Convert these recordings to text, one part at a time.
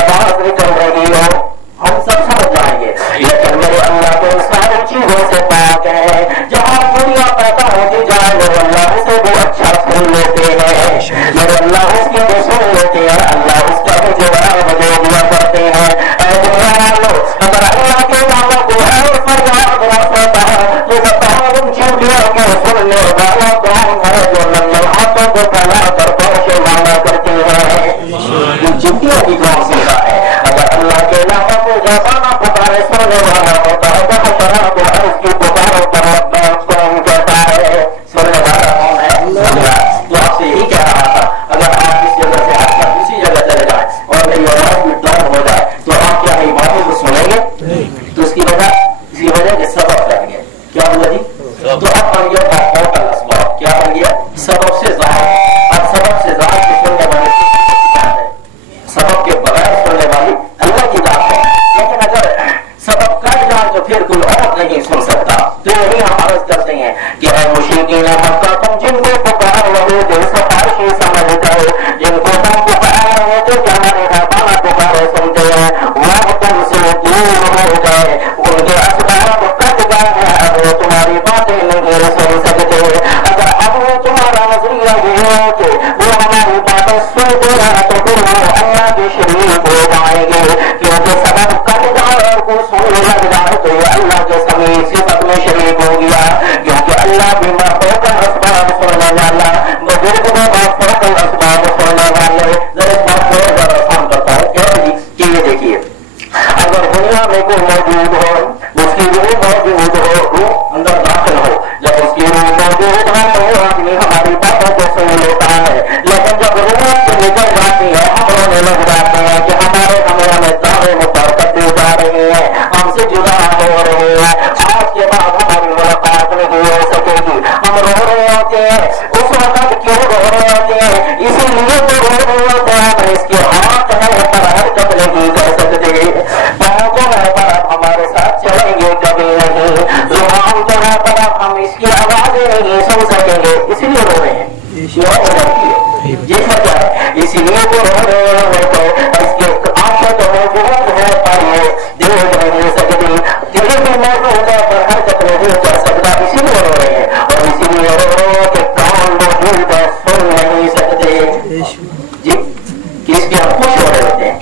नमाज निकल रही हो, हम सब समझ जाएंगे, लेकिन मेरे अल्लाह को सारी चीजों से पाक है। जहाँ दुनिया पैदा होती जाए मेरे अल्लाह उसे भी अच्छा सुन लेते हैं, मेरे अल्लाह उसकी भी सुन लेते हैं, अल्लाह उसका भी जवाब दे दिया करते हैं। अगर अल्लाह के नामों को है फरियाद रखता है तो बताओ उन चीटियों को सुनने वाला कौन है जो नंबर हाथों को फैला कर पैसे मांगा करती है? इन चीटियों की कौन सुनता है? अगर अल्लाह के नामों को जबाना पुकारे सुनने वाला होता है तो शराब है उसकी पुकारों पर कौन कहता है? सुनने वाला कौन है? अल्लाह। तो आपसे यही कह रहा था, अगर आप इस जगह से हटकर दूसरी जगह चले जाए और मेरी आवाज भी डाउन हो जाए तो आप क्या मेरी बातों को सुनेंगे? तो इसकी वजह के सबब बन गए। क्या हुआ जी? तो अब बन गया मौका असबाब। क्या बन गया? सबब से ज़ाहिर। अब सबब से ज़ाहिर की सुनने वाली है, सबब के बगैर सुनने वाली अल्लाह की जात है। लेकिन अगर सबब कट जाए तो फिर कोई और नहीं सुन सकता। तो यही हम अर्ज करते हैं कि है मुश्किल मक्का तुम जिनको पुकार रहे थे सफारशी समझ गए, जिनको तुम पुकार रहे थे क्या हमारे रब्बाना पुकारे सुनते हैं, वो तुमसे दूर हो गए, उनके असबाब कट गए हैं, अब वो तुम्हारी बातें नहीं सुन सकते। अगर अब वो तुम्हारा नजरिया ये हो कि वो हमारी बातें सुनते हैं तो फिर वो अल्लाह के शरीक हो जाएंगे, क्योंकि सबब कट जाए और कोई सुनने लग जाए तो ये अल्लाह के समीप सिफत में शरीक हो गया, क्योंकि अल्लाह भी मखलूक असबाब सुनने वाला, बुजुर्ग में मखलूक असबाब सुनने वाले। जरा बात बहुत आसान करता हूँ कि ये देखिए, अगर दुनिया में कोई मौजूद हो, उसकी रूह मौजूद हो, रूह अंदर दाखिल हो, जब उसकी रूह मौजूद हो तो आदमी हमारी बातों को सुन लेता है, लेकिन जब रूह से निकल जाती है हम रोने लग जाते हैं कि हमारे हमें दावे मुताबिक जा रही है, हमसे जुदा हो रही है, आज के बाद हमारी मुलाकात नहीं हो सकेगी, हम रो रहे होते हैं। उस वक्त क्यों रो रहे होते हैं? इसीलिए तो रो रहे होते हैं हम इसके हाथ है पर हरकत नहीं कर सकते, पाँव तो है पर अब हमारे साथ चलेंगे कभी नहीं, जुबान तो है पर अब हम इसकी आवाजें नहीं सुन सकेंगे, इसलिए रो रहे हैं। ये वजह है, इसीलिए तो रो रहे हैं। तो इसके आंखें तो मौजूद है पर ये देख नहीं सकती, दिल भी मौजूद है पर हरकत नहीं कर सकता, इसीलिए रो रहे हैं। और इसीलिए रो रहे हैं कि कान मौजूद है सुन नहीं सकते जी, कि इसके हम खुश हो रहे होते हैं।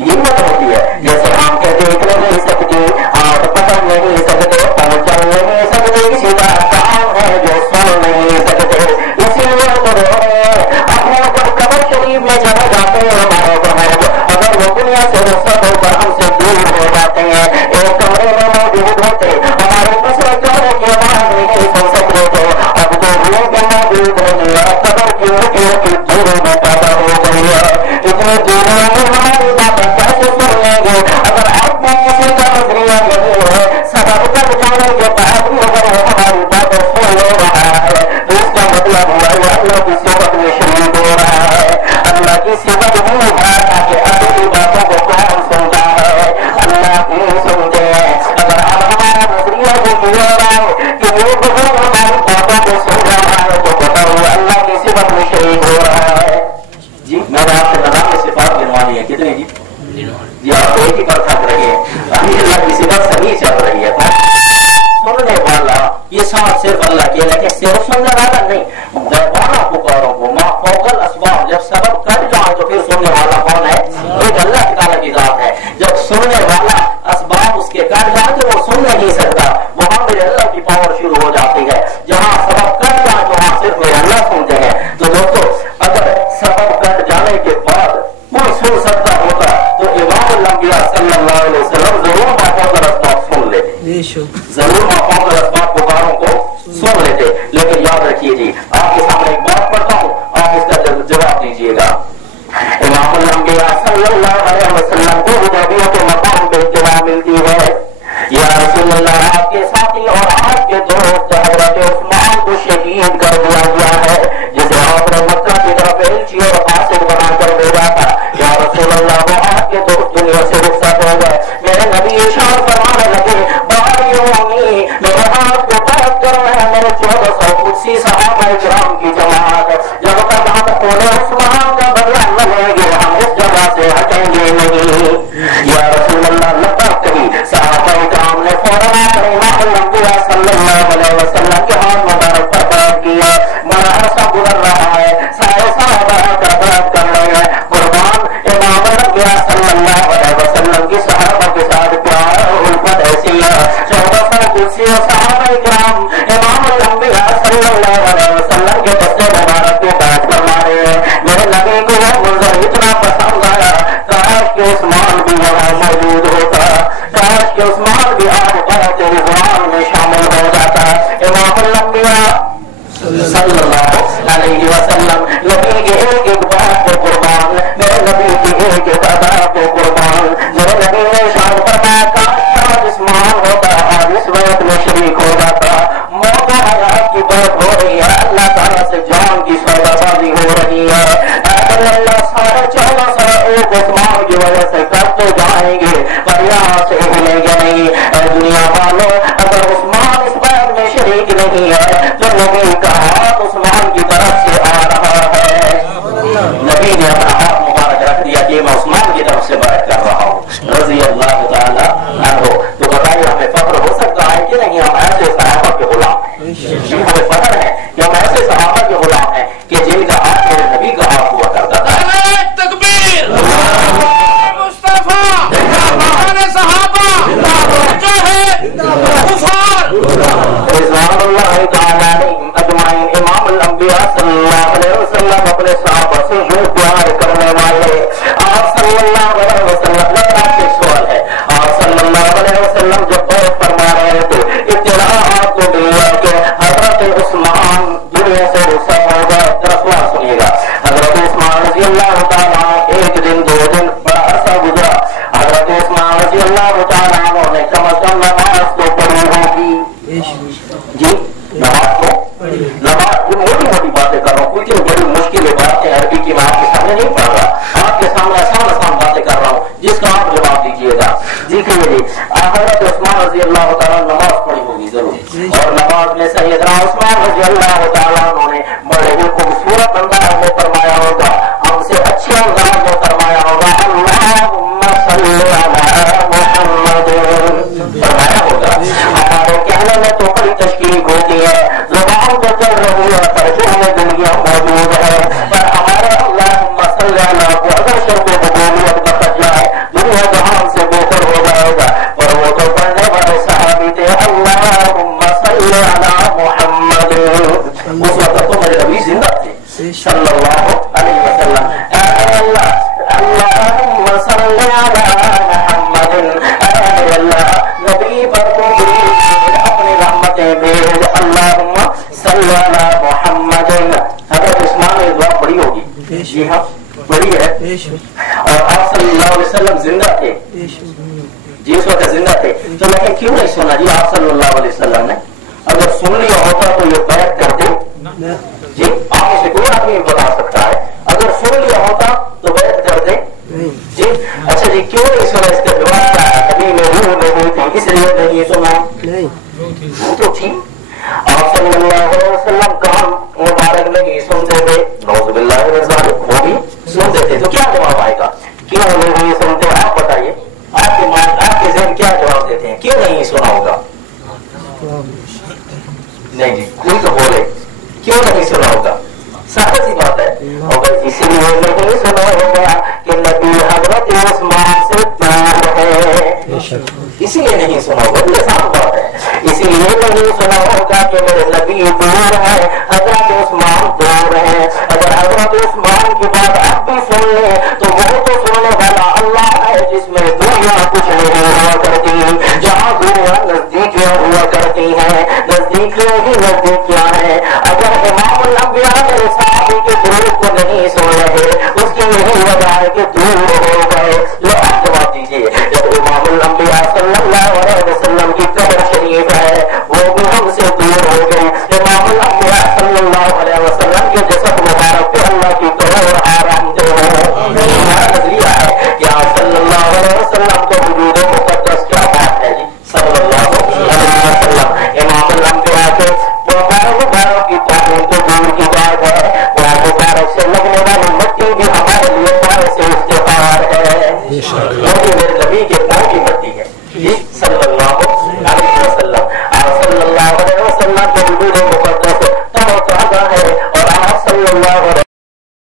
हिम्मत होती है, जैसे आंखें देख नहीं सकती, हाथ पकड़ नहीं सकते, पाँव चल नहीं सकते, इसी का कान है जो सुन नहीं सकते, इसीलिए तो रो रहे हैं। अपने ऊपर कब्र शरीफ में चले जाते हैं हमारे बहन, अगर वो दुनिया से रुखसत होकर हमसे दूर हो जाते हैं, एक कमरे में मौजूद होते, हमारे दूसरे कमरे की आवाज नहीं सुन सकते, तो अब तो रूह भी मौजूद नहीं है, कब्र की ऊँटियों की दूरों में पैदा हो गई है, इतनी दूरों में हमारी बातें कैसे सुन लेंगे? अगर आप में किसी का नजरिया नहीं है, सबब कट जाने के बाद भी अगर वो हमारी बातें सुन ले रहा है तो इसका मतलब हुआ ये अल्लाह की सिफत में शरीक हो रहा है। अल्लाह की सिफत नहीं है कि अधूरी बातों को कौन सुनता है? अल्लाह ही सुनते हैं। अगर अब हमारा नजरिया भी क्लियर है कि वो बुजुर्ग हमारी बातों को सुन रहा है तो बताओ अल्लाह की सिफत में शरीक हो रहा है जी। मैंने आपसे नदाम में सिफात गिनवानी है, कितने जी? जी आप एक ही पर थक रही है, अल्लाह की सिफत सही चल रही है। सुनने वाला ये साथ सिर्फ अल्लाह की, लेकिन सिर्फ सुनने वाला नहीं, गैबाना पुकारों को माफौकल असबाब जब सबब कट जाए तो फिर सुनने वाला कौन है? एक अल्लाह ताला की जात है। जब सुनने वाला असबाब उसके कट जाए तो वो सुन नहीं सकता, वहां मेरे अल्लाह की पावर शुरू हो जाती है। जहाँ सबब कट जाए तो वहां सिर्फ मेरे अल्लाह सुनते हैं। तो दोस्तों अगर सबब कट जाने के बाद कोई सुन सकता होता तो इमाम अल-अंबिया सल्लल्लाहु अलैहि वसल्लम जरूर माफौकल असबाब सुन लेते, जरूर माफौकल असबाब पुकारों को सुन लेते। लेकिन याद रखिए जी, आपके सामने एक बात पढ़ता हूँ, आप इसका जवाब दीजिएगा। इमाम अल-अंबिया सल्लल्लाहु अलैहि वसल्लम को हुदैबिया के मकाम पे इत्तला मिलती है, या रसूल अल्लाह आपके साथी और आपके दोस्त हजरत उस्मान को शहीद कर दिया गया है, जिसे आपने मक्का की तरफ एलची और कासिद बनाकर भेजा था। या रसूल अल्लाह वो आपके दोस्त दुनिया से रुखसत हो गए। मेरे नबी इरशाद फरमाने लगे, मेरे हाथ को बात कर रहे हैं मेरे 1400 कुर्सी सहाबा इकराम की जमात, जब तक हम खोले उस्मान का बदला न लेंगे हम इस जगह से हटेंगे नहीं। اللہ کو قربان. میرے نبی نے ارشاد فرمایا کاش جسمان ہوتا آج اس وقت میں شریک ہو جاتا. موت و حیات کی بات ہو رہی ہے, اللہ تعالیٰ سے جان کی سودا بازی ہو رہی ہے. اللہ سارے 14 سال ایک عثمان کی وجہ سے کرتے جائیں گے پر یہاں سے ہلیں گے نہیں. دنیا والوں اگر عثمان اس بات میں شریک نہیں ہے تو نبی کا ہاتھ عثمان کی طرف سے آ رہا ہے. نبی نے اپنا ہاتھ مبارک رکھ دیا کہ میں عثمان کی طرف سے بیعت کر رہا ہوں رضی اللہ تعالیٰ عنہ. تو بتائیے ہمیں فخر ہو سکتا ہے کہ نہیں؟ ہم ایسے صحابہ کے غلام ہیں. ہمیں فخر ہے کہ ہم ایسے صحابہ کے غلام ہیں کہ جن کا ہاتھ میرے نبی کا ہاتھ ہوا کرتا تھا. تکبیر مصطفیٰ صحابہ رضوان اللہ تعالیٰ اجمعین. امام الانبیاء صلی اللہ علیہ وسلم اپنے صحابہ سے یوں پیار کرنے والے. آپ صلی اللہ علیہ وسلم میرا آپ سے سوال ہے, آپ صلی اللہ علیہ وسلم جب بیعت فرما رہے تھے اطلاع آپ کو ملی ہے کہ حضرت عثمان دنیا سے رخصت ہو گئے. رسول سنیے گا, حضرت عثمان رضی اللہ تعالیٰ ایک دن 2 دن بڑا عرصہ گزرا. حضرت عثمان رضی اللہ تعالیٰ نے کم از کم نماز تو پڑھی ہوگی. جی نماز تو نماز موٹی موٹی باتیں کر رہا ہوں, کچھ بڑی مشکل باتیں عربی کی میں آپ کے سامنے نہیں پڑھ رہا, آپ کے سامنے آسان آسان باتیں کر رہا ہوں جس کا آپ جواب دیجیے گا. جی کہیے حضرت عثمان رضی اللہ تعالیٰ نماز پڑھی ہوگی ضرور, اور نماز میں سیدنا عثمان رضی اللہ تعالیٰ نے بڑے ہی خوبصورت انداز میں فرمایا ہوگا, ہم سے اچھے انداز میں فرمایا ہوگا اللہم صلی علی محمد فرمایا ہوگا. ہمارے کہنے میں تو بڑی تشکیق ہوتی ہے, زبان تو چل رہی ہے پر دل میں دنیا موجود ہے. پر ہمارے اللہم صلی علی کو اگر شرط قبولیت کا خدشہ ہے دنیا جہان سے بہتر ہو جائے گا. پر وہ تو پڑھنے والے صحابی تھے اللہم صلی علی محمد. اس وقت تو میرے نبی زندہ تھے صلی اللہ علیہ وسلم. اللہم صلی علی محمد. اے اللہ نبی پر تو اپنی رحمتیں بھیج. اللہم صلی علی محمد. حضرت عثمان نے دعا پڑھی ہوگی, جی ہاں پڑھی ہے, اور آپ صلی اللہ علیہ وسلم زندہ تھے. جی اس وقت زندہ تھے تو لیکن کیوں نہیں سنا جی آپ صلی اللہ علیہ وسلم نے؟ اگر سن لیا ہوتا تو یہ بیعت کرتے. جی آپ سے کوئی آدمی بتا سکتا ہے اگر سن لیا ہوتا تو بیعت کرتے. جی اچھا جی کیوں نہیں سنا؟ اس کا جواب کیا ہے؟ کبھی میں روح نہیں تھی اس لیے نہیں سنا. وہ تو تھی آپ صلی اللہ علیہ وسلم کام مبارک نہیں سنتے تھے, نعوذ باللہ من ذالک, وہ بھی سنتے تھے. تو کیا جواب آئے گا کیوں نہیں سنتے؟ آپ بتائیے, آپ کے ذہن کیا جواب دیتے ہیں کیوں نہیں سنا ہوگا؟ نہیں جی کوئی تو بولے کیوں نہیں سنا ہوگا؟ سادہ سی بات ہے, اور اسی لیے نہیں سنا ہوگا کہ نبی حضرت عثمان سے دور ہے, اسی لیے نہیں سنا ہوگا. یہ صاف بات ہے, اسی لیے نہیں سنا ہوگا کہ میرے نبی دور ہے, حضرت عثمان دور ہے. اگر حضرت عثمان کی بات آپ بھی سن لیں تو وہ تو سننے والا اللہ ہے جس میں دنیا کچھ نہیں ہوا کرتی, جہاں دنیا نزدیکیاں ہوا کرتی ہیں. نزدیکیاں ہی نزدیکیاں ہیں. اگر امام الانبیاء میرے صحابی کے دور کو نہیں سن رہے اس کی یہی وجہ ہے کہ دور ہو گئے. لو آپ جواب دیجیے, جب امام الانبیاء صلی اللہ علیہ وسلم کی قبر شریف ہے وہ بھی ہم سے دور ہو گئی. امام الانبیاء صلی اللہ علیہ وسلم کے جسد مبارک پہ اللہ کی قبر آرام دے. ہمارا نظریہ ہے کہ آپ صلی اللہ علیہ وسلم کو وجود مقدس کیا بات ہے جی صلی اللہ علیہ وسلم. امام الانبیاء کے مبارک کی توہین تو دور کی بات ہے, وہ مبارک سے لگنے والی مٹی بھی ہمارے لیے بہت سے افتخار ہے. میرے نبی کے پاؤں کی مٹی ہے جی صلی